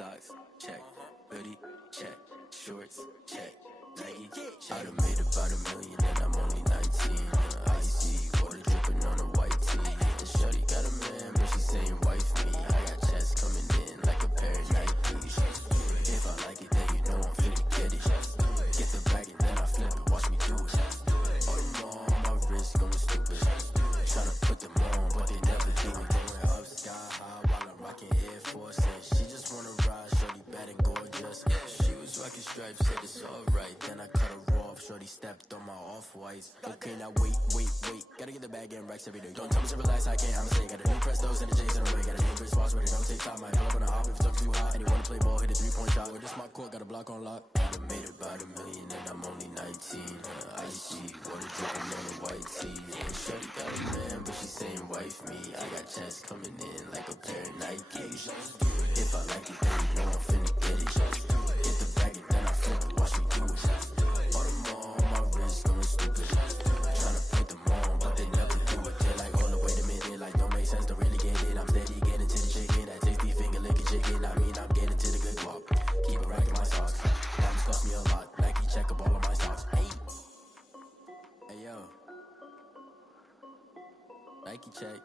socks, check. Hoodie, check. Shorts, check. Nike, I done made about $1 million and I'm only 19. Icy, water dripping on a white tee. And shorty got a man, but she saying wife me. I got checks coming in like a pair of Nikes. If I like it, then you know I'm finna get it. Get the bag and then I flip it, watch me do it. All them all on my wrist going stupid. Tryna put them on, but they never do it. Going up sky high while I'm rocking Air Force. And she just wanna ride, shorty bad and gorgeous. She was rocking stripes, said it's alright. Then I cut her off, shorty stepped on my off-whites. Okay, now wait. Gotta get the bag and racks every day. Don't tell me to relax, I can't, I'ma say. Got a new Prestos and the J's in the way. Got a new Chris Foss, but it don't take time. Might pull up on a hop if it's up too hot. And you wanna play ball, hit a 3-point shot. With this my court, got a block on lock. I done made about $1 million and I'm only 19. Icy, water dripping on a white tee. And shorty got a man, but she saying wife me. I got checks coming in like a pair of Nikes. If I like it, then you know I'm finna get it. Get the bag and then I flip it, watch me do it. All them all on my wrist going stupid. Tryna put them on, but they never do it. They're like, hold up, wait a minute, like don't make sense, don't really get it. I'm steady getting to the chicken, that tasty finger licking chicken. I mean, I'm getting to the good guap. Keep it racking my socks. Diamonds cost me a lot. Nike check up all of my socks. Hey yo, Nike check.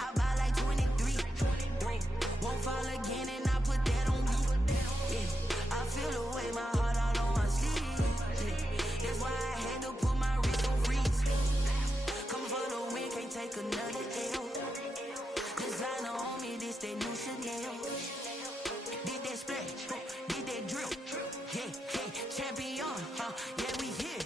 I buy like 23. Won't fall again and I put that on me. Yeah, I feel the way my heart all on my sleeve. Yeah, that's why I had to put my wrist on freeze. Coming for the win, can't take another L. Designer on me, this that new Chanel. Did that splash, did that drip. Yeah, champion, yeah, we here.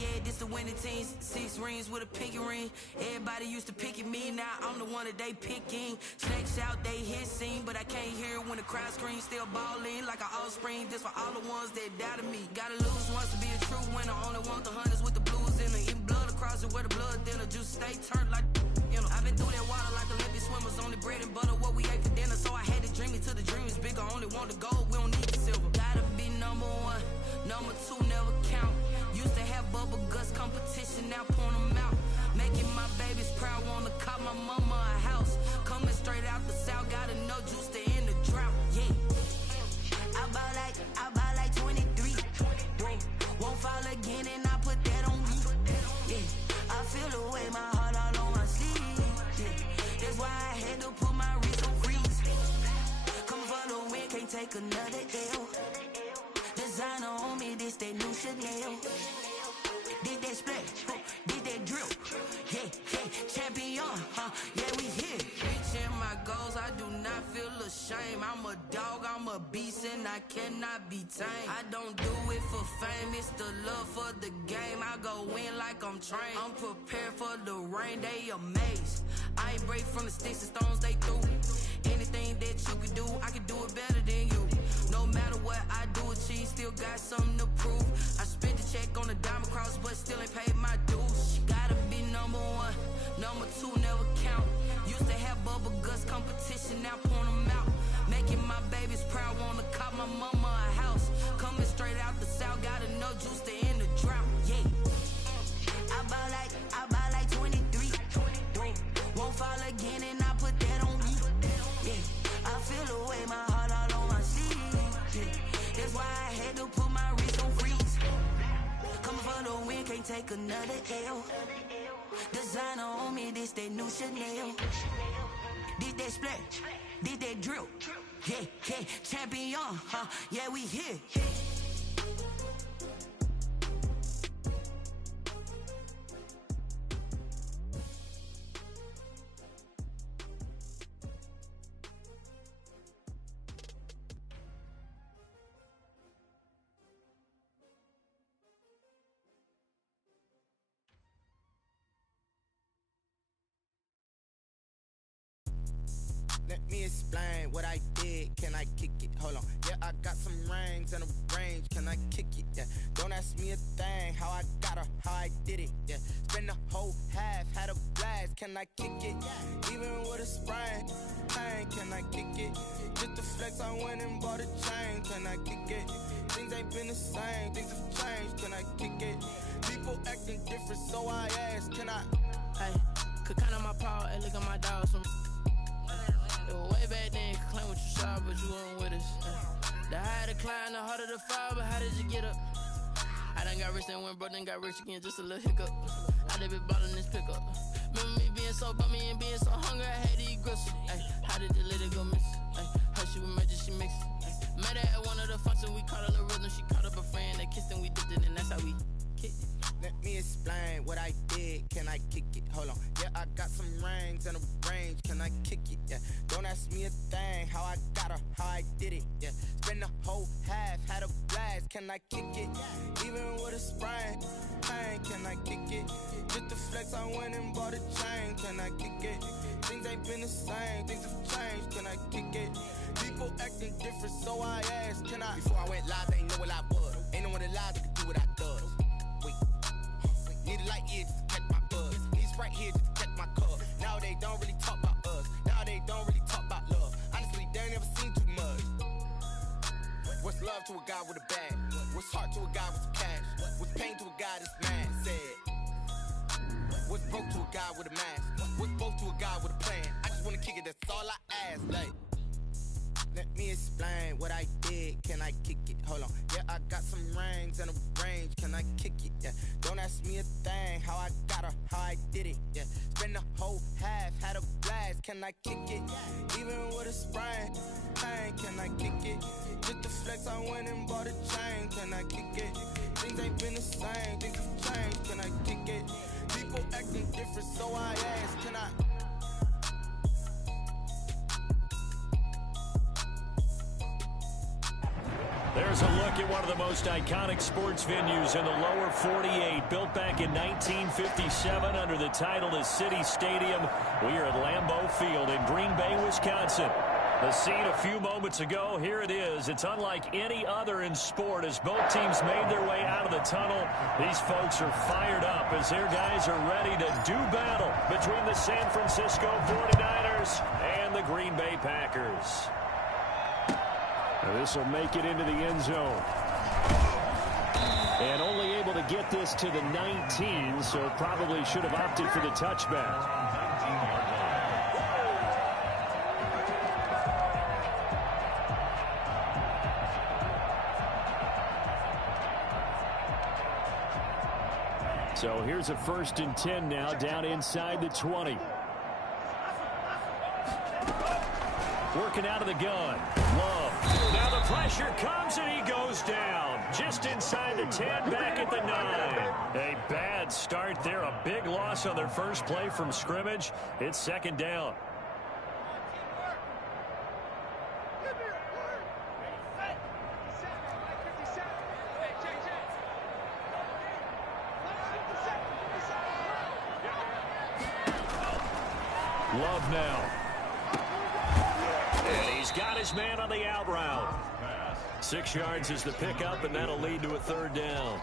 Yeah, this the winning team. 6 rings with a pinky ring. Everybody used to pick at me, now I'm the one that they picking. Snakes out, they hit scene, but I can't hear it when the crowd screams. Still balling like an offspring. This for all the ones that doubted me. Gotta lose once to be a true winner. Only want the hunters with the blues in it. Eating blood across it where the blood thinner. Juice stay turned like, you know. I've been through that water like Olympic swimmers. Only bread and butter, what we ate for dinner. So I had to dream it till the dream is bigger. Only want the gold, we don't need the silver. Gotta be number 1, number 2 never count. Used to have bubble guts competition, now point them out. Making my babies proud, wanna cop my mama a house. Coming straight out the south, gotta know juice to end the drought. Yeah, I buy like 23. Won't fall again and I put that on me. Yeah, I feel the way my heart all on my sleeve. Yeah, that's why I had to put my wrist on freeze. Coming for the win, can't take another L. Designer on me, this that new Chanel. Did that splash, did that drip. Yeah, champion, yeah, we here. Reaching my goals, I do not feel ashamed. I'm a dog, I'm a beast, and I cannot be tamed. I don't do it for fame, it's the love for the game. I go in like I'm trained. I'm prepared for the rain, they amazed. I ain't break from the sticks and stones they threw. Anything that you can do, I can do it better than you. No matter what I do, achieve, still got something to prove. I spent the check on the diamond cross, but still ain't paid my dues. Gotta be number 1, number 2 never count. Used to have bubble guts competition, now point them out. Making my babies proud, wanna cop my mama a house. Coming straight out the south, gotta know juice to end the drought. Yeah, I buy like 23. Won't fall again and I put that on me. Yeah, I feel the way my heart all on my sleeve. Yeah, that's why I had to put my wrist on freeze. Coming for the win, can't take another L. Designer on me, this that new Chanel. Did that splash, did that drip. Yeah, champion, yeah, we here. Let me explain what I did. Can I kick it? Hold on. Yeah, I got some rings and a range. Can I kick it? Yeah. Don't ask me a thing. How I got got her, how I did it, yeah. Spend the whole half, had a blast, can I kick it? Even with a sprain, pain, can I kick it? Just to flex, I went and bought a chain, can I kick it? Things ain't been the same, things have changed, can I kick it? People acting different, so I asked, can I? Hey, could count on my paw, hey, look at my dog, some it was way back then, could claim what you saw, but you weren't with us. The higher the climb, the harder the fall, but how did you get up? I done got rich and went broke, then got rich again, just a little hiccup. I done been ballin' this pickup. Remember me being so bummy and being so hungry, I had to eat gristle. Ay, how did the lady go miss? Ay, her she was magic, she mixed. Met her at one of the functions, we caught a little rhythm, she caught up a friend, they kissed and we dipped it, and that's how we kicked it. Let me explain what I did, can I kick it? Hold on, yeah, I got some rings and a range, can I kick it? Yeah, don't ask me a thing, how I got her, how I did it, yeah. Spend the whole half, had a blast, can I kick it? Even with a sprain, pain, can I kick it? Just to flex, I went and bought a chain, can I kick it? Things ain't been the same, things have changed, can I kick it? People acting different, so I asked, can I? Before I went live, they ain't know what I was. Ain't no one alive that could do what I does. Wait, need a light here just to catch my buzz. Need Sprite here just to catch my cup. Now they don't really talk about us. Now they don't really talk about love. Honestly, they ain't never seen too much. What's love to a guy with a bag? What's heart to a guy with some cash? What's pain to a guy that's mad? Said. What's broke to a guy with a mask? What's broke to a guy with a plan? I just wanna kick it, that's all I ask. Like, let me explain what I did, can I kick it? Hold on, yeah, I got some rings and a range, can I kick it? Yeah, don't ask me a thing, how I got her, how I did it? Yeah, spend the whole half, had a blast, can I kick it? Even with a sprain, pain, can I kick it? Just to flex, I went and bought a chain, can I kick it? Things ain't been the same, things have changed, can I kick it? People acting different, so I ask, can I? There's a look at one of the most iconic sports venues in the lower 48. Built back in 1957 under the title of City Stadium. We are at Lambeau Field in Green Bay, Wisconsin. The scene a few moments ago, here it is. It's unlike any other in sport as both teams made their way out of the tunnel. These folks are fired up as their guys are ready to do battle between the San Francisco 49ers and the Green Bay Packers. This will make it into the end zone. And only able to get this to the 19, so probably should have opted for the touchback. So here's a 1st and 10 now down inside the 20. Working out of the gun. Love. Now the pressure comes and he goes down. Just inside the 10, back at the 9. A bad start there. A big loss on their first play from scrimmage. It's 2nd down. Love now. And he's got his man on the out route. 6 yards is the pickup, and that'll lead to a 3rd down.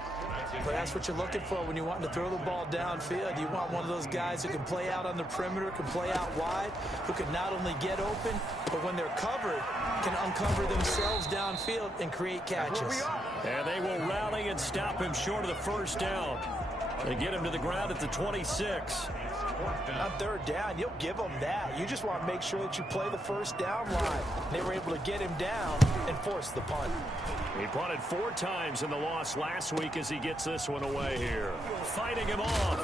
But that's what you're looking for when you want to throw the ball downfield. You want one of those guys who can play out on the perimeter, can play out wide, who can not only get open, but when they're covered, can uncover themselves downfield and create catches. And they will rally and stop him short of the 1st down. They get him to the ground at the 26. On 3rd down, you'll give them that. You just want to make sure that you play the 1st down line. They were able to get him down and force the punt. He punted 4 times in the loss last week as he gets this one away here. Fighting him off.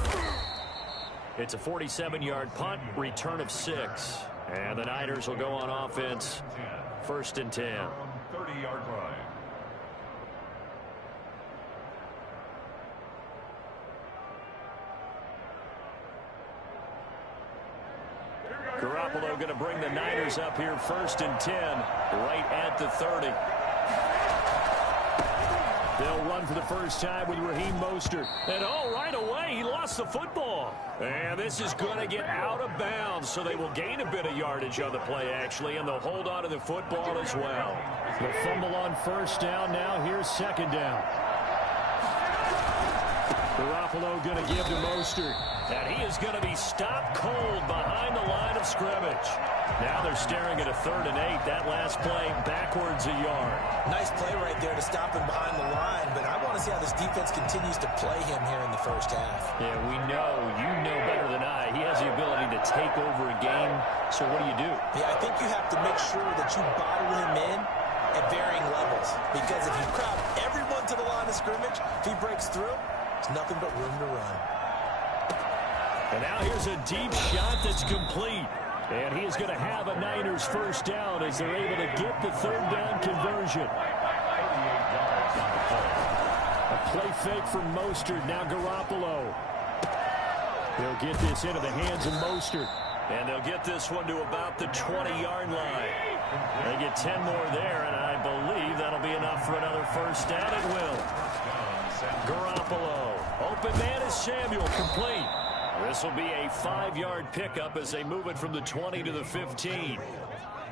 It's a 47-yard punt, return of 6. And the Niners will go on offense. 1st and 10. 30-yard line. Garoppolo going to bring the Niners up here 1st and 10, right at the 30. They'll run for the first time with Raheem Mostert. And right away, he lost the football. And this is going to get out of bounds, so they will gain a bit of yardage on the play, actually, and they'll hold on to the football as well. The fumble on 1st down now. Here's 2nd down. Garoppolo going to give to Mostert. And he is going to be stopped cold behind the line of scrimmage. Now they're staring at a 3rd and 8. That last play backwards a yard. Nice play right there to stop him behind the line, but I want to see how this defense continues to play him here in the first half. Yeah, we know, you know better than I, he has the ability to take over a game. So what do you do? Yeah, I think you have to make sure that you bottle him in at varying levels, because if you crowd everyone to the line of scrimmage, if he breaks through, there's nothing but room to run. And now here's a deep shot that's complete. And he is going to have a Niners first down as they're able to get the 3rd down conversion. A play fake from Mostert. Now Garoppolo. They'll get this into the hands of Mostert. And they'll get this one to about the 20-yard line. They get 10 more there, and I believe that'll be enough for another first down. It will. Garoppolo. Open man is Samuel. Complete. This will be a 5-yard pickup as they move it from the 20 to the 15.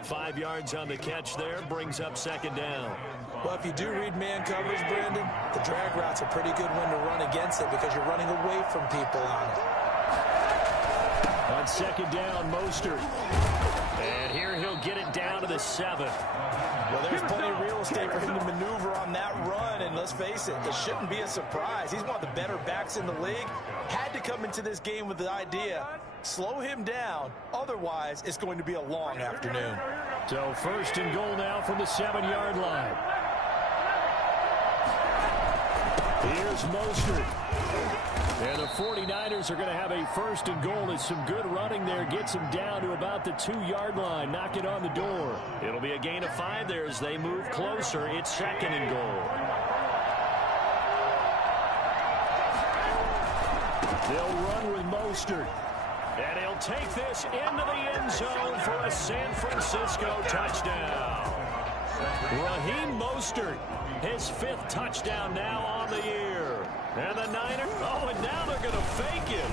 5 yards on the catch there brings up 2nd down. Well, if you do read man coverage, Brandon, the drag route's a pretty good one to run against it because you're running away from people on it. On 2nd down, Mostert. And here he'll get it down to the 7. Well, there's plenty of real estate for him to maneuver on that run, and let's face it, it shouldn't be a surprise. He's one of the better backs in the league. Had to come into this game with the idea, slow him down, otherwise it's going to be a long afternoon. So 1st and goal now from the 7-yard line. Here's Mostert. And the 49ers are going to have a 1st and goal as some good running there gets him down to about the 2-yard line. Knock it on the door. It'll be a gain of 5 there as they move closer. It's 2nd and goal. They'll run with Mostert. And he'll take this into the end zone for a San Francisco touchdown. Raheem Mostert, his 5th touchdown now on the year. And the Niners, and now they're going to fake it.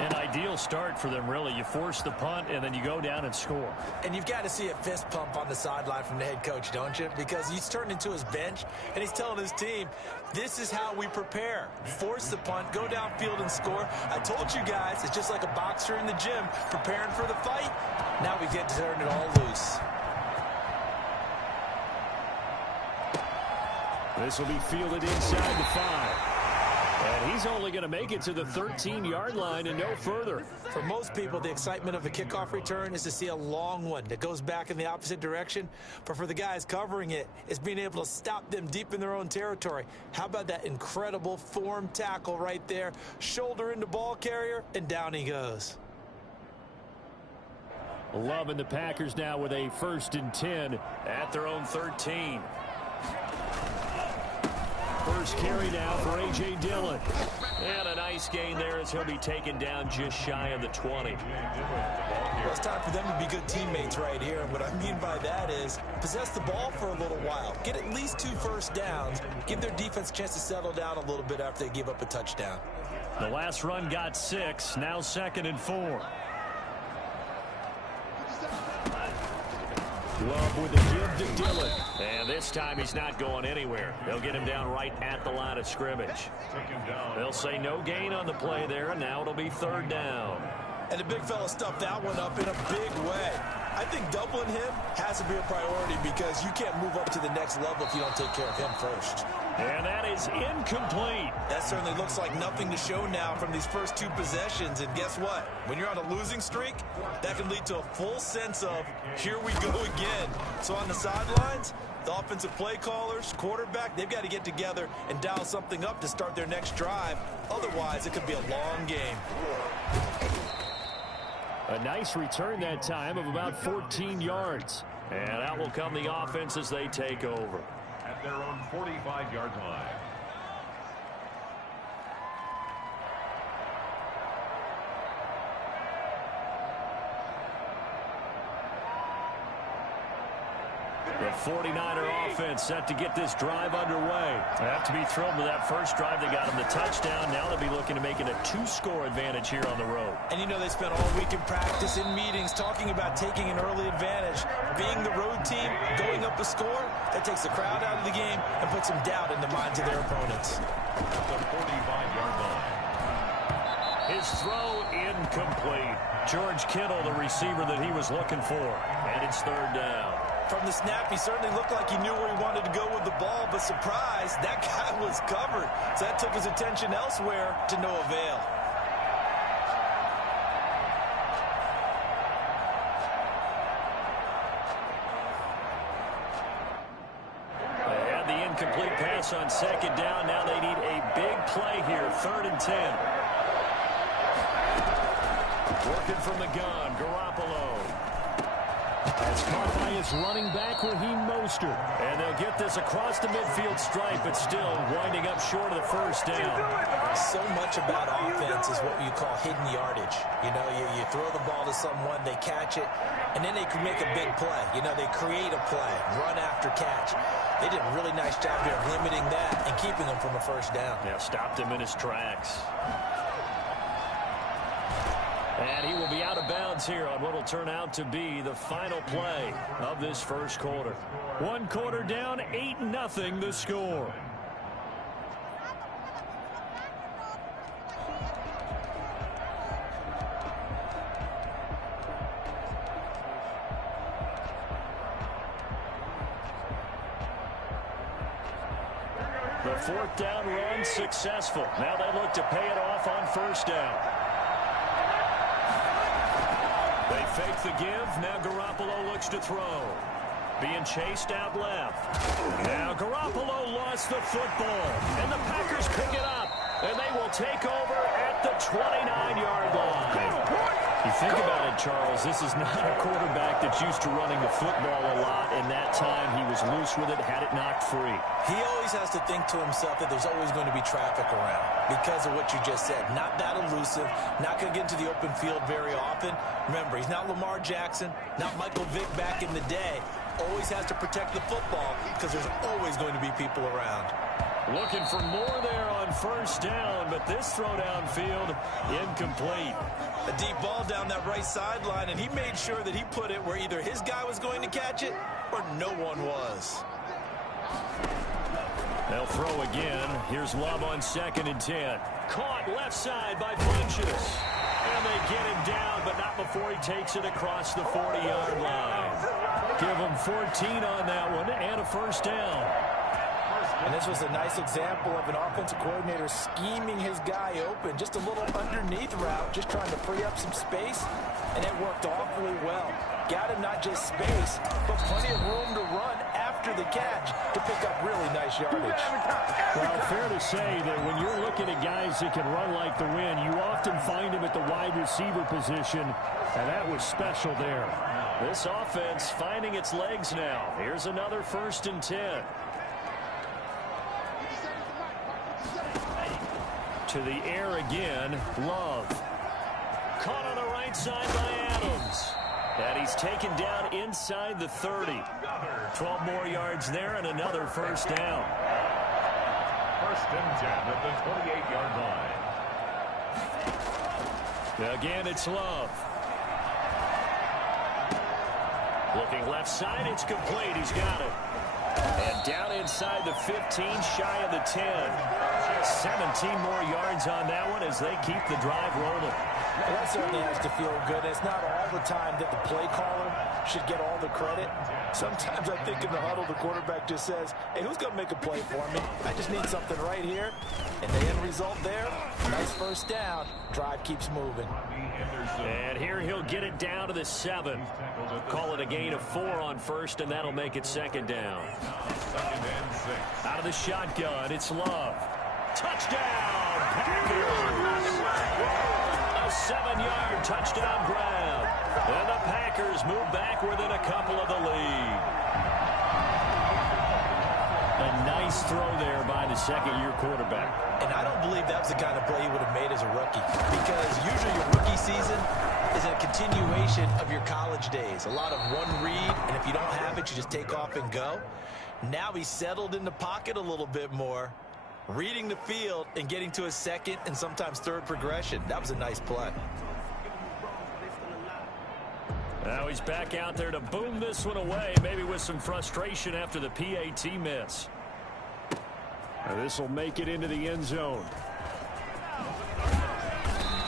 An ideal start for them, really. You force the punt, and then you go down and score. And you've got to see a fist pump on the sideline from the head coach, don't you? Because he's turned into his bench, and he's telling his team, this is how we prepare. Force the punt, go downfield and score. I told you guys, it's just like a boxer in the gym preparing for the fight. Now we get to turn it all loose. This will be fielded inside the 5. And he's only going to make it to the 13-yard line and no further. For most people, the excitement of a kickoff return is to see a long one that goes back in the opposite direction. But for the guys covering it, it's being able to stop them deep in their own territory. How about that incredible form tackle right there? Shoulder into ball carrier, and down he goes. Loving the Packers now with a 1st and 10 at their own 13. First carry now for A.J. Dillon. And a nice gain there as he'll be taken down just shy of the 20. Well, it's time for them to be good teammates right here. And what I mean by that is possess the ball for a little while. Get at least 2 first downs. Give their defense a chance to settle down a little bit after they give up a touchdown. The last run got 6. Now 2nd and 4. Love with a give to Dillon. And this time he's not going anywhere. They'll get him down right at the line of scrimmage. They'll say no gain on the play there, and now it'll be 3rd down. And the big fella stuffed that one up in a big way. I think doubling him has to be a priority because you can't move up to the next level if you don't take care of him first. And that is incomplete. That certainly looks like nothing to show now from these first 2 possessions. And guess what? When you're on a losing streak, that can lead to a full sense of, here we go again. So on the sidelines, the offensive play callers, quarterback, they've got to get together and dial something up to start their next drive. Otherwise, it could be a long game. A nice return that time of about 14 yards. And out will come the offense as they take over. At their own 45-yard line. The 49er offense set to get this drive underway. They have to be thrilled with that first drive. They got them the touchdown. Now they'll be looking to make it a 2-score advantage here on the road. And you know they spent all week in practice, in meetings, talking about taking an early advantage. Being the road team, going up a score, that takes the crowd out of the game and puts some doubt in the minds of their opponents. At the 45-yard line. His throw incomplete. George Kittle, the receiver that he was looking for. And it's third down. From the snap, he certainly looked like he knew where he wanted to go with the ball, but surprise, that guy was covered. So that took his attention elsewhere to no avail. They had the incomplete pass on second down. Now they need a big play here, 3rd and 10. Working from the gun, Garoppolo. That's caught by his running back, Raheem Mostert. And they'll get this across the midfield stripe, but still winding up short of the first down. So much about offense is what you call hidden yardage. You know, you throw the ball to someone, they catch it, and then they can make a big play. You know, they create a play, run after catch. They did a really nice job here of limiting that and keeping them from a first down. Yeah, stopped him in his tracks. And he will be out of bounds here on what will turn out to be the final play of this first quarter. 1 quarter down, 8-0 the score. The 4th down run successful. Now they look to pay it off on first down. They fake the give. Now Garoppolo looks to throw. Being chased out left. Now Garoppolo lost the football. And the Packers pick it up. And they will take over at the 29-yard line. You think about it, Charles, this is not a quarterback that's used to running the football a lot, and that time he was loose with it, had it knocked free. He always has to think to himself that there's always going to be traffic around because of what you just said. Not that elusive, not going to get into the open field very often. Remember, he's not Lamar Jackson, not Michael Vick back in the day. Always has to protect the football because there's always going to be people around. Looking for more there on first down, but this throw downfield incomplete. A deep ball down that right sideline, and he made sure that he put it where either his guy was going to catch it or no one was. They'll throw again. Here's Love on 2nd and 10. Caught left side by Funchess. And they get him down, but not before he takes it across the 40-yard line. Give him 14 on that one and a first down. And this was a nice example of an offensive coordinator scheming his guy open. Just a little underneath route, just trying to free up some space, and it worked awfully well. Got him not just space, but plenty of room to run after the catch to pick up really nice yardage. Well, fair to say that when you're looking at guys that can run like the wind, you often find him at the wide receiver position, and that was special there. This offense finding its legs now. Here's another 1st and 10. To the air again, Love. Caught on the right side by Adams. And he's taken down inside the 30. 12 more yards there and another first down. 1st and 10 at the 28-yard line. Again, it's Love. Looking left side, it's complete. He's got it. And down inside the 15, shy of the 10. 17 more yards on that one as they keep the drive rolling. Well, that certainly has to feel good. It's not all the time that the play caller should get all the credit. Sometimes I think in the huddle, the quarterback just says, hey, who's going to make a play for me? I just need something right here. And the end result there, nice first down. Drive keeps moving. And here he'll get it down to the 7. Call it a gain of 4 on first, and that'll make it 2nd down. 2nd and 6. Out of the shotgun, it's Love. Touchdown, Packers! A 7-yard touchdown grab. And the Packers move back within a couple of the lead. A nice throw there by the 2nd-year quarterback. And I don't believe that was the kind of play he would have made as a rookie. Because usually your rookie season, is a continuation of your college days. A lot of one read, and if you don't have it, you just take off and go. Now he's settled in the pocket a little bit more, reading the field and getting to his second and sometimes third progression. That was a nice play. Now he's back out there to boom this one away, maybe with some frustration after the PAT miss. This will make it into the end zone.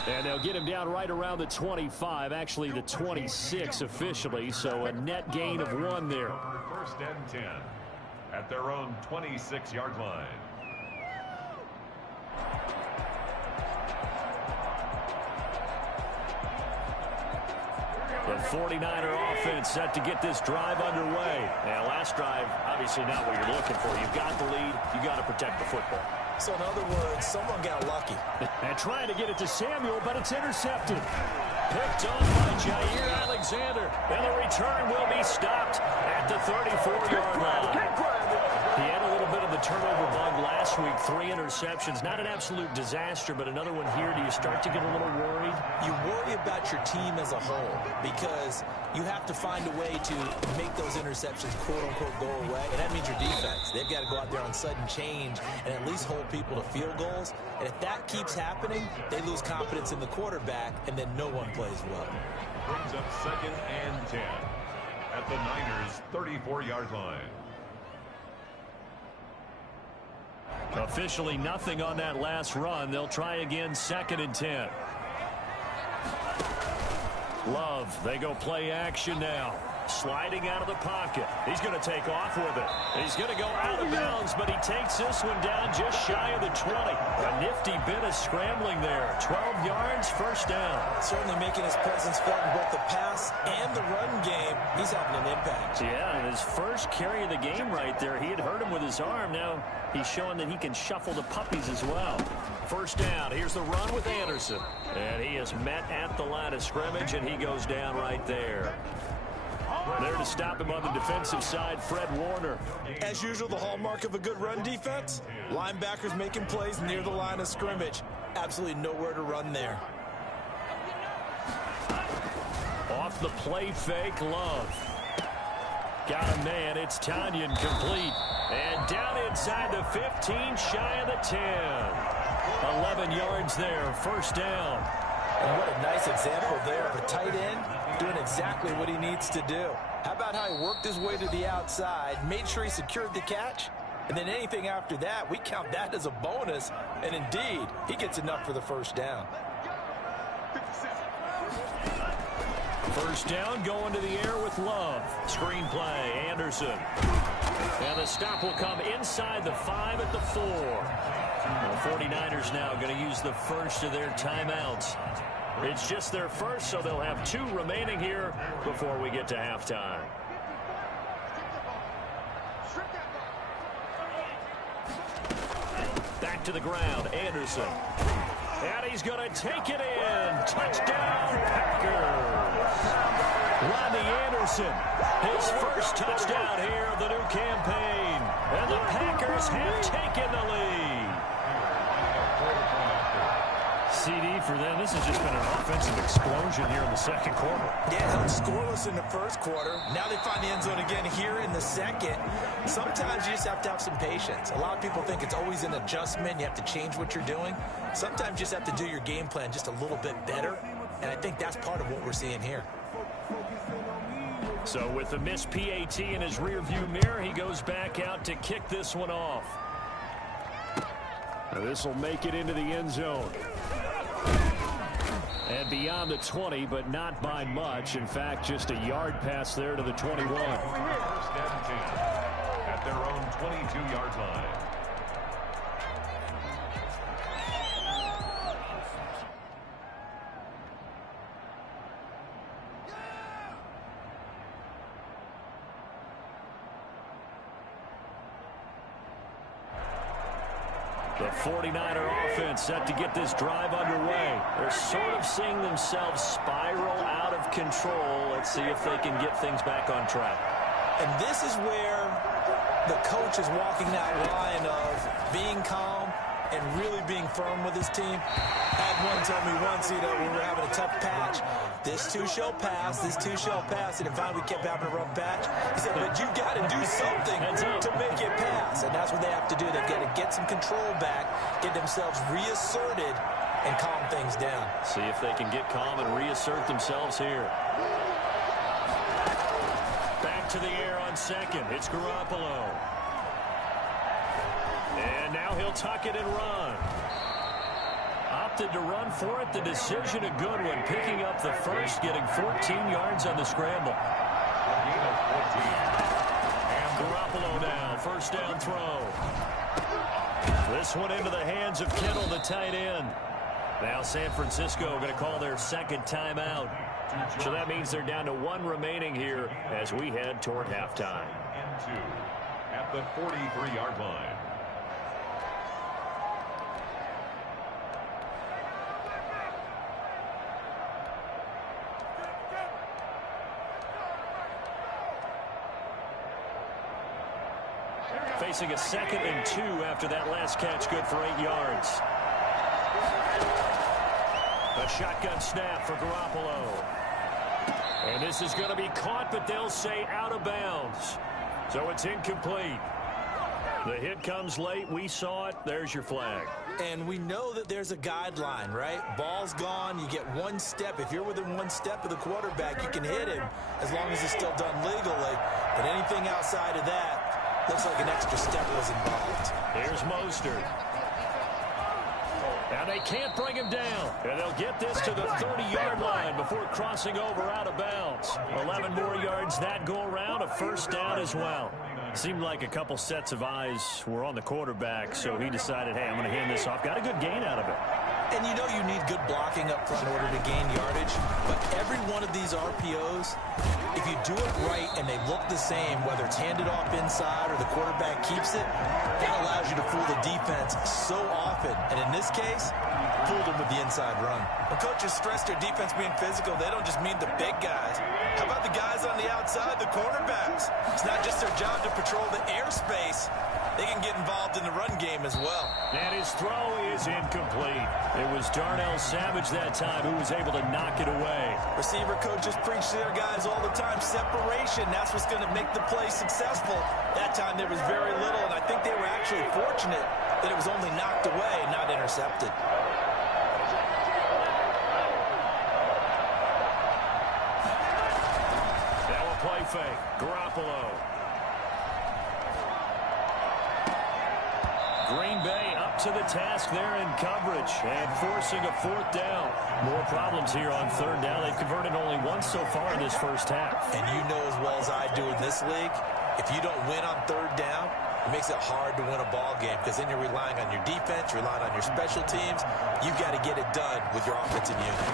And they'll get him down right around the 25, actually the 26 officially, so a net gain of 1 there. First and 10 at their own 26-yard line. The 49er offense set to get this drive underway. Now, last drive, obviously not what you're looking for. You've got the lead. You got to protect the football. So, in other words, someone got lucky. And trying to get it to Samuel, but it's intercepted. Picked off by Jair Alexander. And the return will be stopped at the 34-yard line. He had a little bit of the turnover bug last week. 3 interceptions. Not an absolute disaster, but another one here. Do you start to get a little worried? You worry about your team as a whole because you have to find a way to make those interceptions, quote-unquote, go away. And that means your defense. They've got to go out there on sudden change and at least hold people to field goals. And if that keeps happening, they lose confidence in the quarterback, and then no one plays well. Brings up 2nd and 10 at the Niners' 34-yard line. Officially nothing on that last run. They'll try again, 2nd and 10. Love, they go play action now. Sliding out of the pocket. He's going to take off with it. He's going to go out of bounds, but he takes this one down just shy of the 20. A nifty bit of scrambling there. 12 yards, first down. Certainly making his presence felt in both the pass and the run game. He's having an impact. Yeah, and his first carry of the game right there, he had hurt him with his arm. Now he's showing that he can shuffle the puppies as well. First down. Here's the run with Anderson. And he is met at the line of scrimmage, and he goes down right there. There to stop him on the defensive side, Fred Warner. As usual, the hallmark of a good run defense, linebackers making plays near the line of scrimmage. Absolutely nowhere to run there. Off the play fake, Love. Got a man, it's Tanyan complete. And down inside the 15, shy of the 10. 11 yards there, first down. And what a nice example there of a tight end doing exactly what he needs to do. How about how he worked his way to the outside, made sure he secured the catch, and then anything after that, we count that as a bonus. And indeed, he gets enough for the first down. First down, going to the air with Love. Screen play, Anderson. And the stop will come inside the 5 at the 4. The 49ers now going to use the first of their timeouts. It's just their first, so they'll have 2 remaining here before we get to halftime. Back to the ground, Anderson. And he's going to take it in. Touchdown, Packers. Rodney Anderson, his first touchdown here of the new campaign. And the Packers have taken the lead. CD for them. This has just been an offensive explosion here in the second quarter. Yeah, held scoreless in the first quarter. Now they find the end zone again here in the second. Sometimes you just have to have some patience. A lot of people think it's always an adjustment. You have to change what you're doing. Sometimes you just have to do your game plan just a little bit better. And I think that's part of what we're seeing here. So with the missed PAT in his rearview mirror, he goes back out to kick this one off. This will make it into the end zone. And beyond the 20, but not by much. In fact, just a yard pass there to the 21. First and 10 at their own 22-yard line. The 49er offense set to get this drive underway. They're sort of seeing themselves spiral out of control. Let's see if they can get things back on track. And this is where the coach is walking that line of being calm and really being firm with his team. I had one tell me once, when we were having a tough patch, this too shall pass, this too shall pass, and finally we kept having a rough patch. He said, but you got to do something to make it pass, and that's what they have to do. They've got to get some control back, get themselves reasserted, and calm things down. See if they can get calm and reassert themselves here. Back to the air on second. It's Garoppolo. And now he'll tuck it and run. Opted to run for it. The decision a good one. Picking up the first, getting 14 yards on the scramble. And Garoppolo now. First down throw. This one into the hands of Kittle, the tight end. Now San Francisco going to call their second timeout. So that means they're down to one remaining here as we head toward halftime. And 2 at the 43-yard line. Facing a 2nd and 2 after that last catch, good for 8 yards. A shotgun snap for Garoppolo. And this is going to be caught, but they'll say out of bounds. So it's incomplete. The hit comes late. We saw it. There's your flag. And we know that there's a guideline, right? Ball's gone. You get one step. If you're within one step of the quarterback, you can hit him as long as it's still done legally. But anything outside of that looks like an extra step was involved. Here's Mostert. And they can't bring him down. And they'll get this to the 30-yard line before crossing over out of bounds. 11 more yards that go around. A first down as well. Seemed like a couple sets of eyes were on the quarterback, so he decided, hey, I'm going to hand this off. Got a good gain out of it. And you know you need good blocking up front in order to gain yardage. But every one of these RPOs, if you do it right and they look the same, whether it's handed off inside or the quarterback keeps it, that allows you to fool the defense so often. And in this case, fooled them with the inside run. When coaches stress their defense being physical, they don't just mean the big guys. How about the guys on the outside, the cornerbacks? It's not just their job to patrol the airspace. They can get involved in the run game as well. And his throw is incomplete. It was Darnell Savage that time who was able to knock it away. Receiver coaches preach to their guys all the time. Separation, that's what's going to make the play successful. That time there was very little, and I think they were actually fortunate that it was only knocked away and not intercepted. Now a play fake. Garoppolo. Green Bay up to the task there in coverage and forcing a fourth down. More problems here on third down. They've converted only once so far in this first half. And you know as well as I do in this league, if you don't win on third down, it makes it hard to win a ball game because then you're relying on your defense, you're relying on your special teams. You've got to get it done with your offensive unit.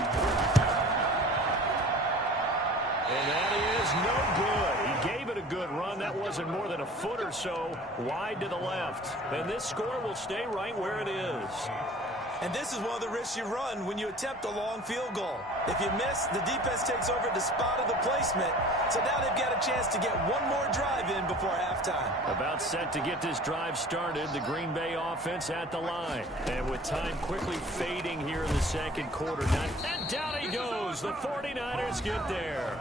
And that is no good. He gave it a good run. That wasn't more than a foot or so wide to the left. And this score will stay right where it is. And this is one of the risks you run when you attempt a long field goal. If you miss, the defense takes over at the spot of the placement. So now they've got a chance to get one more drive in before halftime. About set to get this drive started. The Green Bay offense at the line. And with time quickly fading here in the second quarter. And down he goes. The 49ers get there.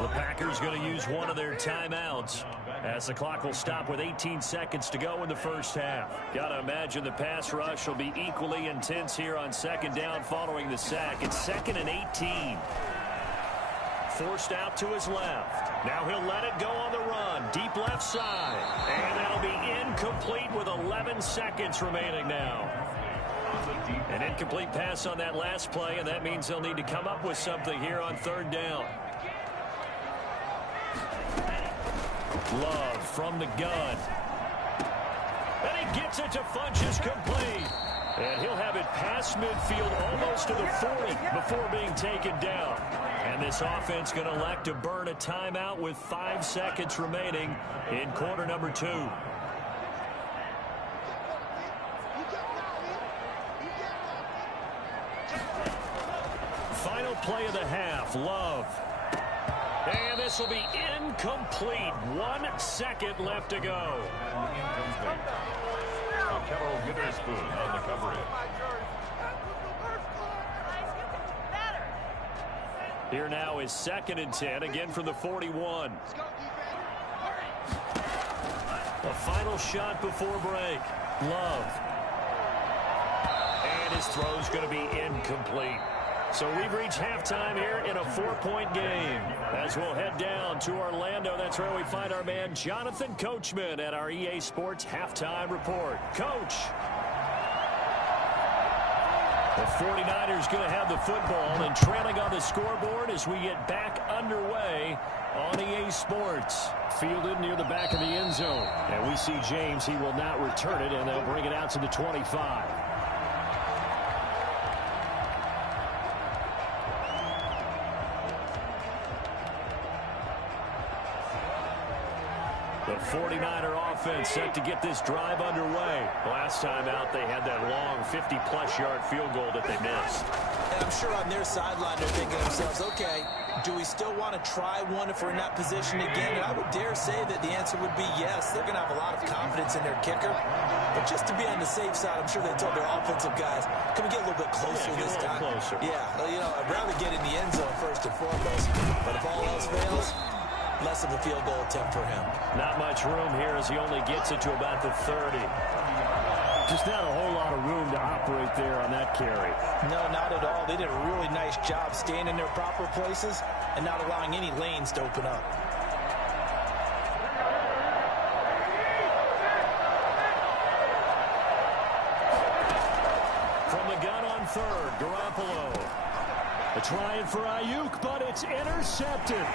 The Packers going to use one of their timeouts as the clock will stop with 18 seconds to go in the first half. Got to imagine the pass rush will be equally intense here on second down following the sack. It's 2nd and 18. Forced out to his left. Now he'll let it go on the run. Deep left side. And that'll be incomplete with 11 seconds remaining now. An incomplete pass on that last play, and that means they'll need to come up with something here on third down. Love from the gun. And he gets it to Funchess complete. And he'll have it past midfield almost to the 40 before being taken down. And this offense going to elect to burn a timeout with 5 seconds remaining in quarter number 2. Final play of the half. Love. And this will be incomplete. 1 second left to go. Markello Witherspoon on the coverage. Here now is 2nd and 10, again from the 41. A final shot before break. Love. And his throw's going to be incomplete. So we've reached halftime here in a 4-point game. As we'll head down to Orlando, that's where we find our man Jonathan Coachman at our EA Sports Halftime Report. Coach. The 49ers going to have the football and trailing on the scoreboard as we get back underway on EA Sports. Fielded near the back of the end zone. And we see James. He will not return it, and they'll bring it out to the 25. The 49er offense set to get this drive underway. Last time out, they had that long 50-plus yard field goal that they missed. And I'm sure on their sideline they're thinking to themselves, okay, do we still want to try one if we're in that position again? And I would dare say that the answer would be yes. They're going to have a lot of confidence in their kicker. But just to be on the safe side, I'm sure they told their offensive guys, can we get a little bit closer this time? Closer. Yeah, well, you know, I'd rather get in the end zone first and foremost. But if all else fails, less of a field goal attempt for him. Not much room here as he only gets it to about the 30. Just not a whole lot of room to operate there on that carry. No, not at all. They did a really nice job staying in their proper places and not allowing any lanes to open up. From the gun on 3rd, Garoppolo. Trying for Ayuk, but it's intercepted.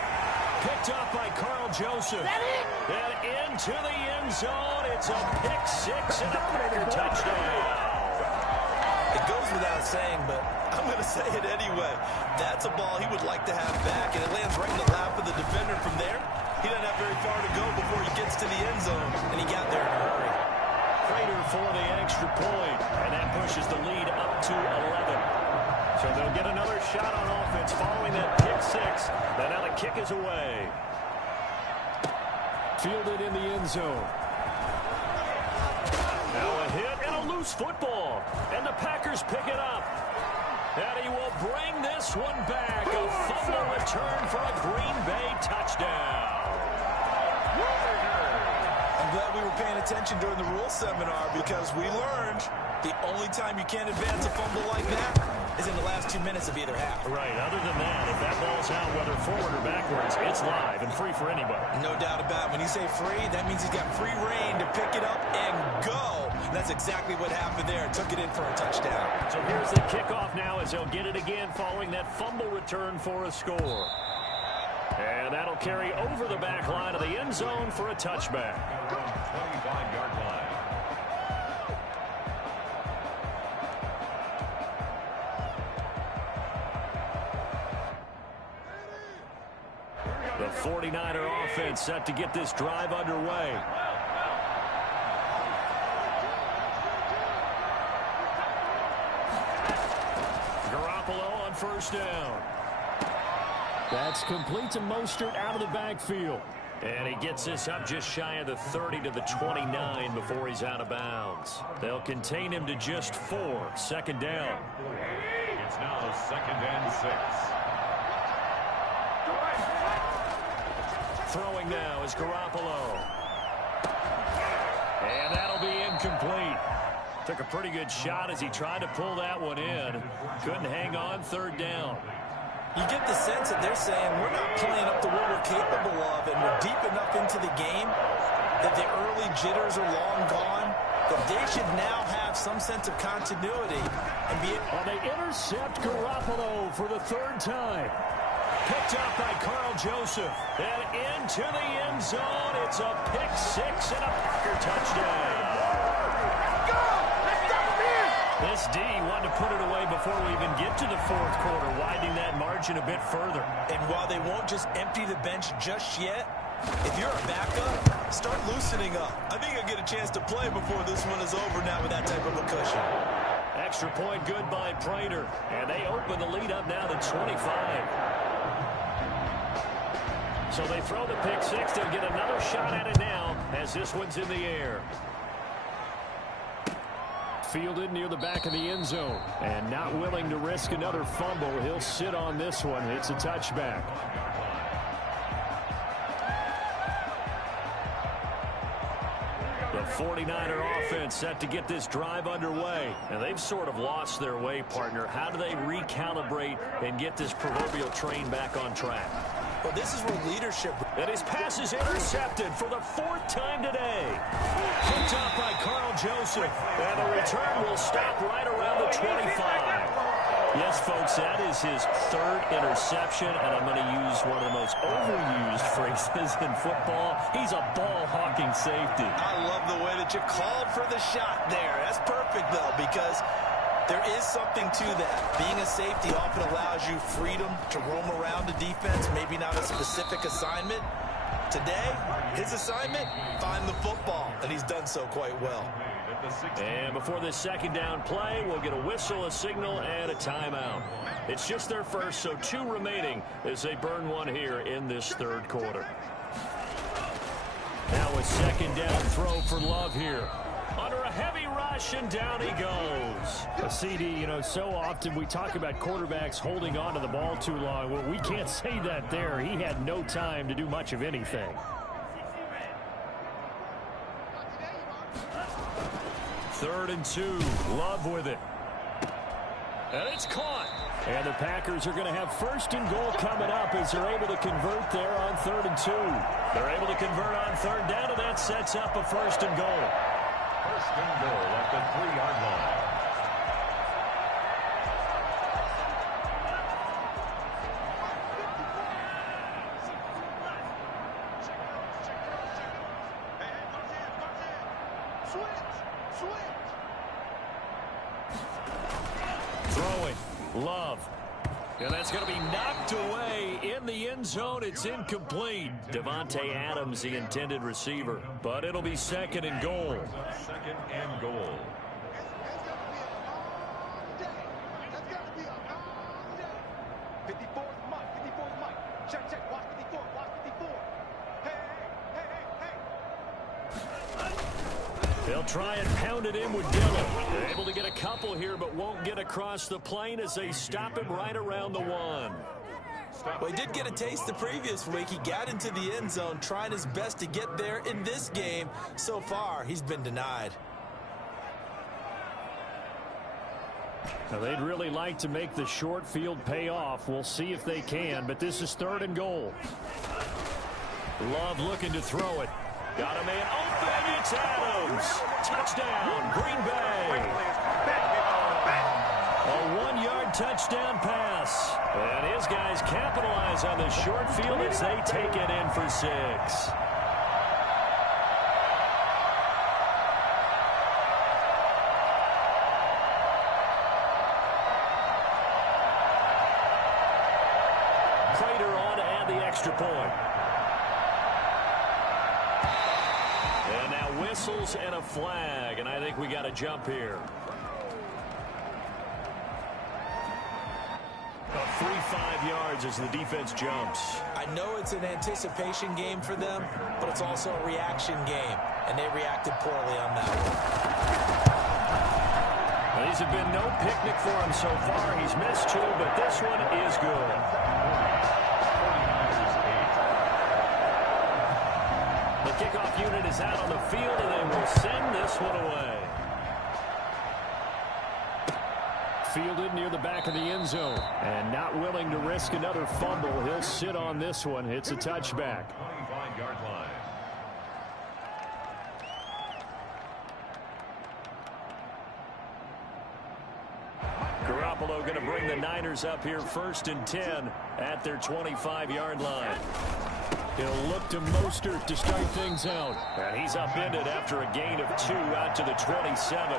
Picked off by Carl Joseph. And into the end zone. It's a pick-6 and a Packer touchdown. It goes without saying, but I'm going to say it anyway. That's a ball he would like to have back, and it lands right in the lap of the defender. From there, he doesn't have very far to go before he gets to the end zone, and he got there in a hurry. Prater for the extra point, and that pushes the lead up to 11. So they'll get another shot on offense following that pick-6. And now the kick is away. Fielded in the end zone. Now a hit and a loose football. And the Packers pick it up. And he will bring this one back. A fumble return for a Green Bay touchdown. I'm glad we were paying attention during the rules seminar because we learned the only time you can't advance a fumble like that is in the last 2 minutes of either half. Right. Other than that, if that ball's out, whether forward or backwards, it's live and free for anybody. No doubt about it. When you say free, that means he's got free reign to pick it up and go. And that's exactly what happened there. Took it in for a touchdown. So here's the kickoff now as they'll get it again following that fumble return for a score. And that'll carry over the back line of the end zone for a touchback. 25-yard line. The 49er offense set to get this drive underway. Garoppolo on 1st down. That's complete to Mostert out of the backfield. And he gets this up just shy of the 30 to the 29 before he's out of bounds. They'll contain him to just 4. 2nd down. It's now 2nd and 6. Throwing now is Garoppolo. And that'll be incomplete. Took a pretty good shot as he tried to pull that one in. Couldn't hang on 3rd down. You get the sense that they're saying we're not playing up to what we're capable of, and we're deep enough into the game that the early jitters are long gone, that they should now have some sense of continuity and be able. Well, they intercept Garoppolo for the 3rd time. Picked up by Carl Joseph. And into the end zone. It's a pick-6 and a Packer touchdown. This D wanted to put it away before we even get to the 4th quarter, widening that margin a bit further. And while they won't just empty the bench just yet, if you're a backup, start loosening up. I think you'll get a chance to play before this one is over now with that type of a cushion. Extra point good by Prater. And they open the lead up now to 25. So they throw the pick-6. They'll get another shot at it now as this one's in the air. Fielded near the back of the end zone. And not willing to risk another fumble. He'll sit on this one. It's a touchback. The 49er offense set to get this drive underway. And they've sort of lost their way, partner. How do they recalibrate and get this proverbial train back on track? Well, this is where leadership... And his pass is intercepted for the 4th time today. Picked up by Carl Joseph. And the return will stop right around the 25. Yes, folks, that is his 3rd interception, and I'm going to use one of the most overused phrases in football. He's a ball-hawking safety. I love the way that you called for the shot there. That's perfect, though, because there is something to that. Being a safety often allows you freedom to roam around the defense, maybe not a specific assignment. Today, his assignment, find the football, and he's done so quite well. And before this 2nd down play, we'll get a whistle, a signal, and a timeout. It's just their first, so 2 remaining as they burn one here in this 3rd quarter. Now a 2nd down throw for Love here. Under a heavy rush, and down he goes. CD, you know, so often we talk about quarterbacks holding on to the ball too long. Well, we can't say that there. He had no time to do much of anything. 3rd and 2. Love with it. And it's caught. And the Packers are going to have 1st and goal coming up as they're able to convert there on 3rd and 2. They're able to convert on 3rd down, and that sets up a 1st and goal. 1st and goal at the 3-yard line. Love. And that's going to be knocked away in the end zone. It's incomplete. Devontae Adams, the intended receiver. But it'll be 2nd and goal. 2nd and goal. They'll try and pound it in with Dillon. They're able to get a couple here, but won't get across the plane as they stop him right around the 1. Well, he did get a taste the previous week. He got into the end zone, trying his best to get there in this game. So far, he's been denied. Now, they'd really like to make the short field pay off. We'll see if they can, but this is 3rd and goal. Love looking to throw it. Got a man open. It's Adams. Touchdown, Green Bay. A 1-yard touchdown pass. And his guys capitalize on the short field as they take it in for 6. Prater on to add the extra point. And now whistles and a flag, and I think we got a jump here. A free 5 yards as the defense jumps. I know it's an anticipation game for them, but it's also a reaction game, and they reacted poorly on that one. Well, these have been no picnic for him so far. He's missed 2, but this one is good. The kickoff unit is out on the field, and they will send this one away. Fielded near the back of the end zone. And not willing to risk another fumble. He'll sit on this one. It's a touchback. 25-yard line. Garoppolo going to bring the Niners up here 1st and 10 at their 25-yard line. He'll look to Mostert to start things out. And he's upended after a gain of 2 out to the 27.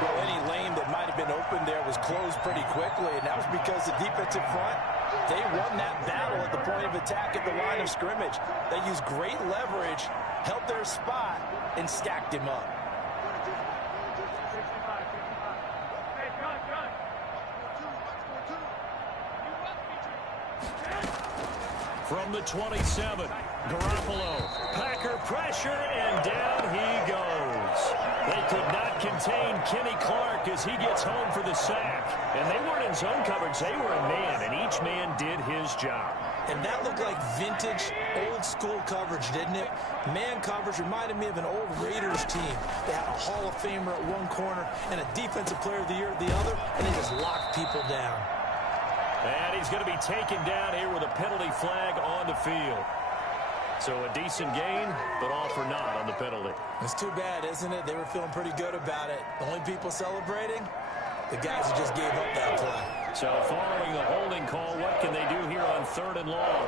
Well, any lane that might have been open there was closed pretty quickly, and that was because the defensive front, they won that battle at the point of attack at the line of scrimmage. They used great leverage, held their spot, and stacked him up. From the 27, Garoppolo, Packer pressure, and down he goes. They could not contain Kenny Clark as he gets home for the sack. And they weren't in zone coverage, they were in man, and each man did his job. And that looked like vintage, old-school coverage, didn't it? Man coverage reminded me of an old Raiders team. They had a Hall of Famer at one corner and a Defensive Player of the Year at the other, and they just locked people down. And he's going to be taken down here with a penalty flag on the field. So a decent gain, but all for naught on the penalty. It's too bad, isn't it? They were feeling pretty good about it. The only people celebrating, the guys who just gave up that play. So following the holding call, what can they do here on 3rd and long?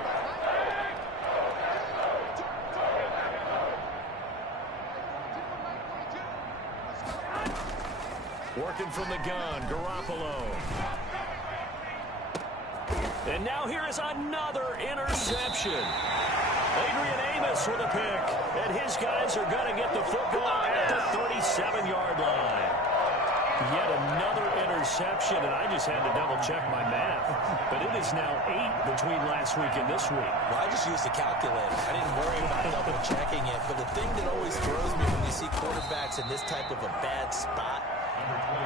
Working from the gun, Garoppolo. And now here is another interception. Adrian Amos with a pick. And his guys are going to get the football at the 37-yard line. Yet another interception, and I just had to double-check my math. But it is now 8 between last week and this week. Well, I just used a calculator. I didn't worry about double-checking it. But the thing that always throws me when you see quarterbacks in this type of a bad spot,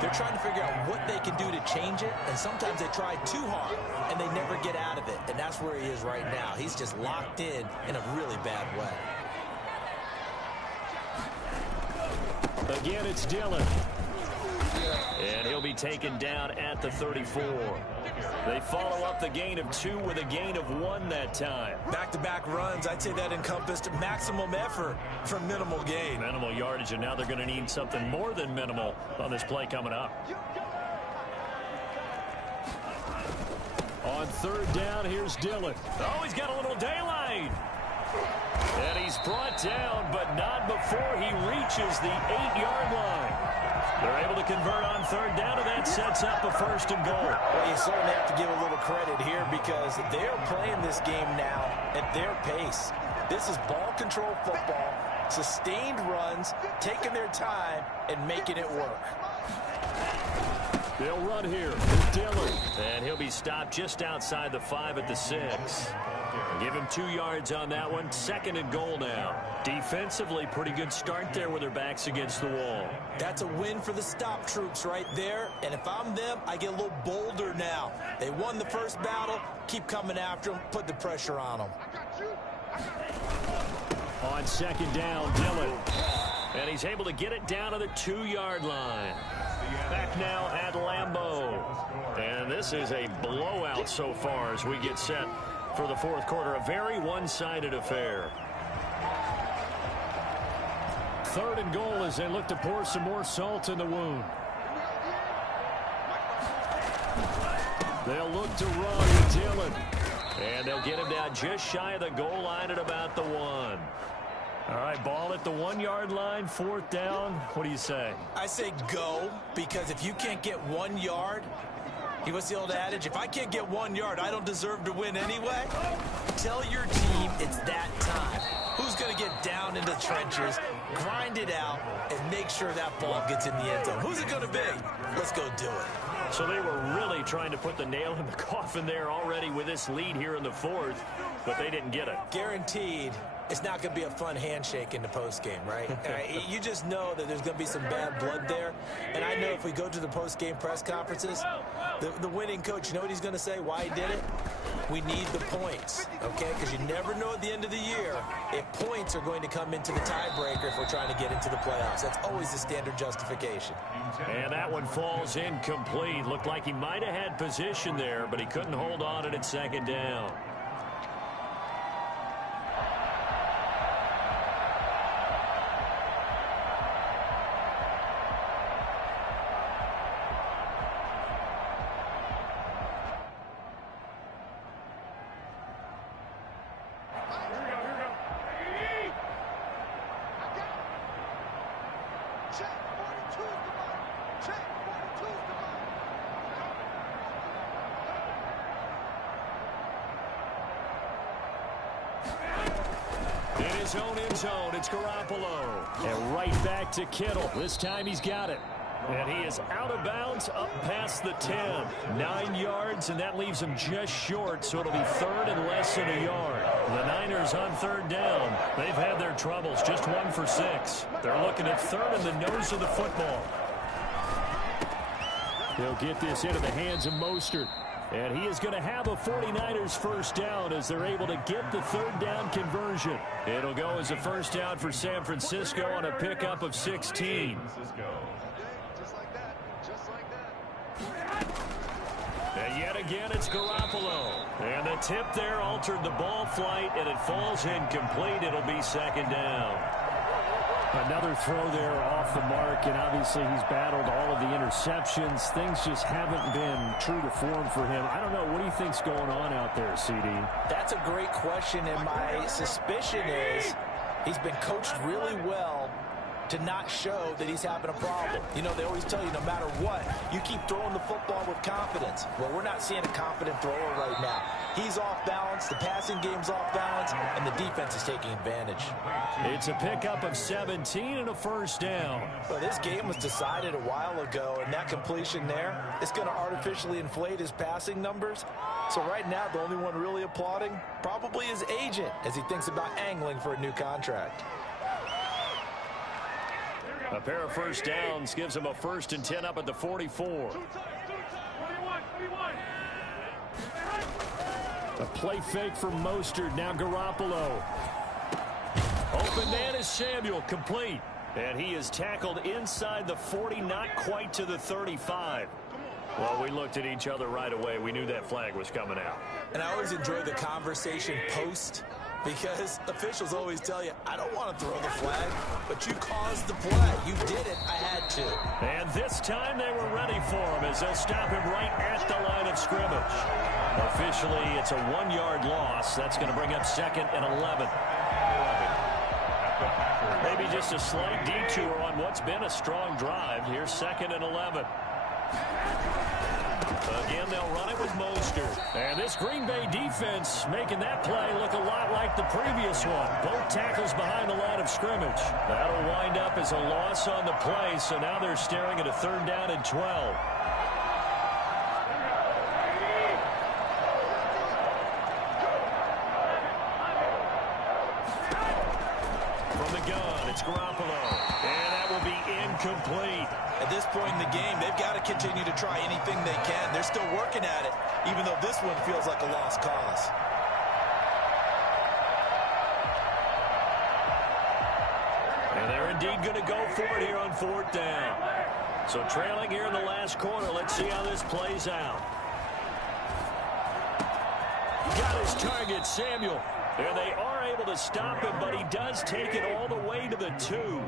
they're trying to figure out what they can do to change it, and sometimes they try too hard, and they never get out of it. And that's where he is right now. He's just locked in a really bad way. Again, it's Dillon. And he'll be taken down at the 34. They follow up the gain of 2 with a gain of 1 that time. Back-to-back runs, I'd say that encompassed maximum effort for minimal gain. Minimal yardage, and now they're going to need something more than minimal on this play coming up. On 3rd down, here's Dillon. Oh, he's got a little daylight. And he's brought down, but not before he reaches the 8-yard line. They're able to convert on 3rd down, and that sets up a 1st and goal. Well, you certainly have to give a little credit here because they're playing this game now at their pace. This is ball control football, sustained runs, taking their time, and making it work. They'll run here with Dillon, and he'll be stopped just outside the 5 at the 6. Give him 2 yards on that one. 2nd and goal now. Defensively, pretty good start there with their backs against the wall. That's a win for the stop troops right there. And if I'm them, I get a little bolder now. They won the first battle. Keep coming after them. Put the pressure on them. On 2nd down, Dillon. And he's able to get it down to the 2-yard line. Back now at Lambeau. And this is a blowout so far as we get set for the 4th quarter. A very one-sided affair. 3rd and goal as they look to pour some more salt in the wound. They'll look to run with Dillon. And they'll get him down just shy of the goal line at about the 1. All right, ball at the 1-yard line, 4th down. What do you say? I say go, because if you can't get 1 yard, what's the old adage? If I can't get 1 yard, I don't deserve to win anyway. Tell your team it's that time. Who's going to get down into the trenches, grind it out, and make sure that ball gets in the end zone? Who's it going to be? Let's go do it. So they were really trying to put the nail in the coffin there already with this lead here in the 4th, but they didn't get it. Guaranteed. It's not going to be a fun handshake in the postgame, right? You just know that there's going to be some bad blood there. And I know if we go to the postgame press conferences, the winning coach, you know what he's going to say, why he did it? We need the points, okay? Because you never know at the end of the year if points are going to come into the tiebreaker if we're trying to get into the playoffs. That's always the standard justification. And that one falls incomplete. Looked like he might have had position there, but he couldn't hold on it at 2nd down. In his own end zone, it's Garoppolo. And right back to Kittle. This time he's got it. And he is out of bounds up past the 10. 9 yards, and that leaves him just short, so it'll be third and less than a yard. The Niners on third down. They've had their troubles, just 1 for 6. They're looking at third in the nose of the football. He'll get this into the hands of Mostert. And he is going to have a 49ers first down as they're able to get the third down conversion. It'll go as a first down for San Francisco on a pickup of 16. And yet again, it's Garoppolo. And the tip there altered the ball flight, and it falls incomplete. It'll be second down. Another throw there off the mark, and obviously he's battled all of the interceptions. Things just haven't been true to form for him. I don't know. What do you think's going on out there, CD? That's a great question, and my suspicion is he's been coached really well to not show that he's having a problem. You know, they always tell you no matter what, you keep throwing the football with confidence. Well, we're not seeing a confident thrower right now. He's off balance, the passing game's off balance, and the defense is taking advantage. It's a pickup of 17 and a first down. Well, this game was decided a while ago, and that completion there is going to artificially inflate his passing numbers. So right now, the only one really applauding probably his agent as he thinks about angling for a new contract. A pair of first downs gives him a 1st and 10 up at the 44. A play fake from Mostert. Now Garoppolo. Open man is Samuel. Complete. And he is tackled inside the 40, not quite to the 35. Well, we looked at each other right away. We knew that flag was coming out. And I always enjoy the conversation post, because officials always tell you, I don't want to throw the flag, but you caused the play. You did it. I had to. And this time they were ready for him as they'll stop him right at the line of scrimmage. Officially, it's a 1-yard loss. That's going to bring up 2nd and 11. Maybe just a slight detour on what's been a strong drive. Here's 2nd and 11. Again, they'll run it with Mostert. And this Green Bay defense making that play look a lot like the previous one. Both tackles behind the line of scrimmage. That'll wind up as a loss on the play, so now they're staring at a 3rd down and 12. From the gun, it's Garoppolo. And that will be incomplete. At this point in the game, they've got to continue to try anything they can. They're still working at it, even though this one feels like a lost cause. And they're indeed going to go for it here on 4th down. So trailing here in the last quarter. Let's see how this plays out. Got his target, Samuel. And they are able to stop him, but he does take it all the way to the 2.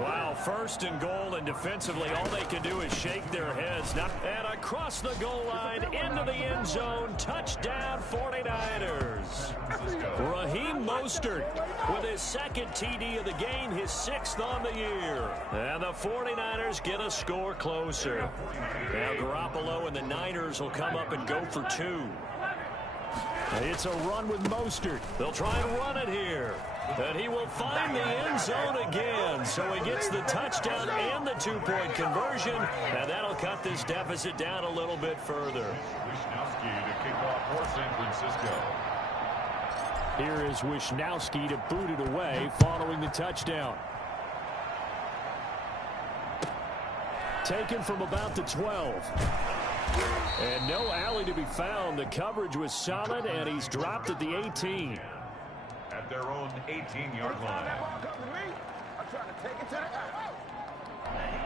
Wow, 1st and goal, and defensively all they can do is shake their heads. Now, and across the goal line, into the end zone, touchdown 49ers. Raheem Mostert with his 2nd TD of the game, his 6th on the year. And the 49ers get a score closer. Now Garoppolo and the Niners will come up and go for 2. It's a run with Mostert. They'll try and run it here. And he will find the end zone again. So he gets the touchdown and the 2-point conversion. And that'll cut this deficit down a little bit further. Wisnowski to kick off for San Francisco. Here is Wisnowski to boot it away following the touchdown. Taken from about the 12. And no alley to be found. The coverage was solid, and he's dropped at the 18. At their own 18-yard line.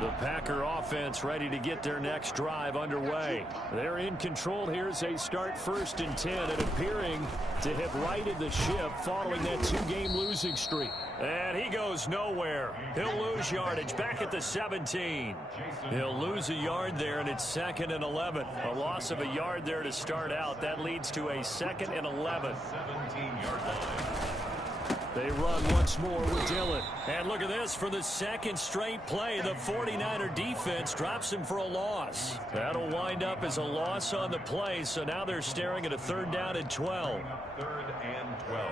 The Packer offense ready to get their next drive underway. They're in control here as they start 1st and 10 and appearing to have righted the ship following that 2-game losing streak. And he goes nowhere. He'll lose yardage back at the 17. He'll lose a yard there, and it's 2nd and 11. A loss of a yard there to start out. That leads to a 2nd and 11. 17-yard line. They run once more with Dillon. And look at this. For the 2nd straight play, the 49er defense drops him for a loss. That'll wind up as a loss on the play, so now they're staring at a 3rd down and 12. 3rd and 12.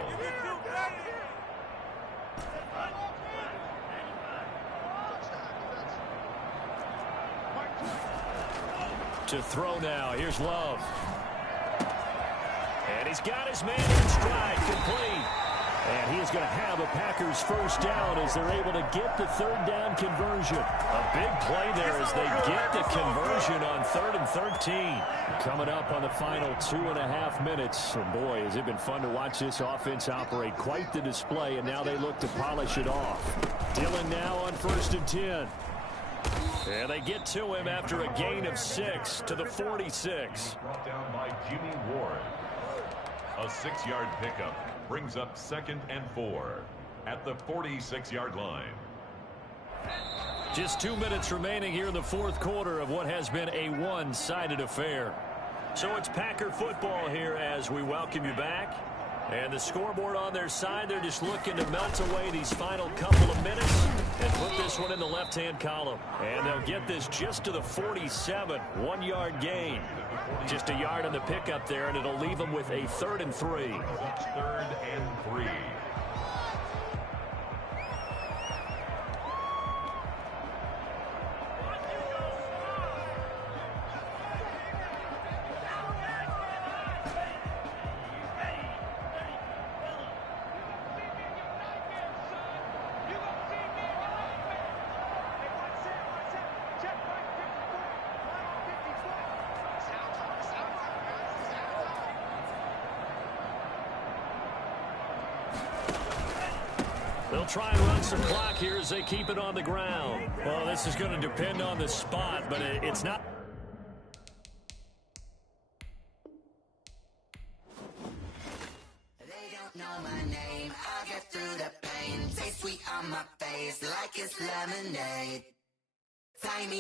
To throw now. Here's Love. And he's got his man in stride, complete. And he is going to have a Packers first down as they're able to get the third down conversion. A big play there as they get the conversion on 3rd and 13. Coming up on the final 2.5 minutes. And boy, has it been fun to watch this offense operate. Quite the display, and now they look to polish it off. Dillon now on 1st and 10. And they get to him after a gain of 6 to the 46. Brought down by Jimmy Ward. A 6-yard pickup brings up 2nd and 4 at the 46-yard line. Just 2 minutes remaining here in the 4th quarter of what has been a one-sided affair. So it's Packer football here as we welcome you back. And the scoreboard on their side, they're just looking to melt away these final couple of minutes and put this one in the left-hand column. And they'll get this just to the 47, 1-yard gain. Just a yard on the pickup there, and it'll leave them with a 3rd and 3. 3rd and 3. They'll try and run some clock here as they keep it on the ground. Well, this is going to depend on the spot, but it's not. They don't know my name. I'll get through the pain. Taste sweet on my face like it's lemonade. Tie me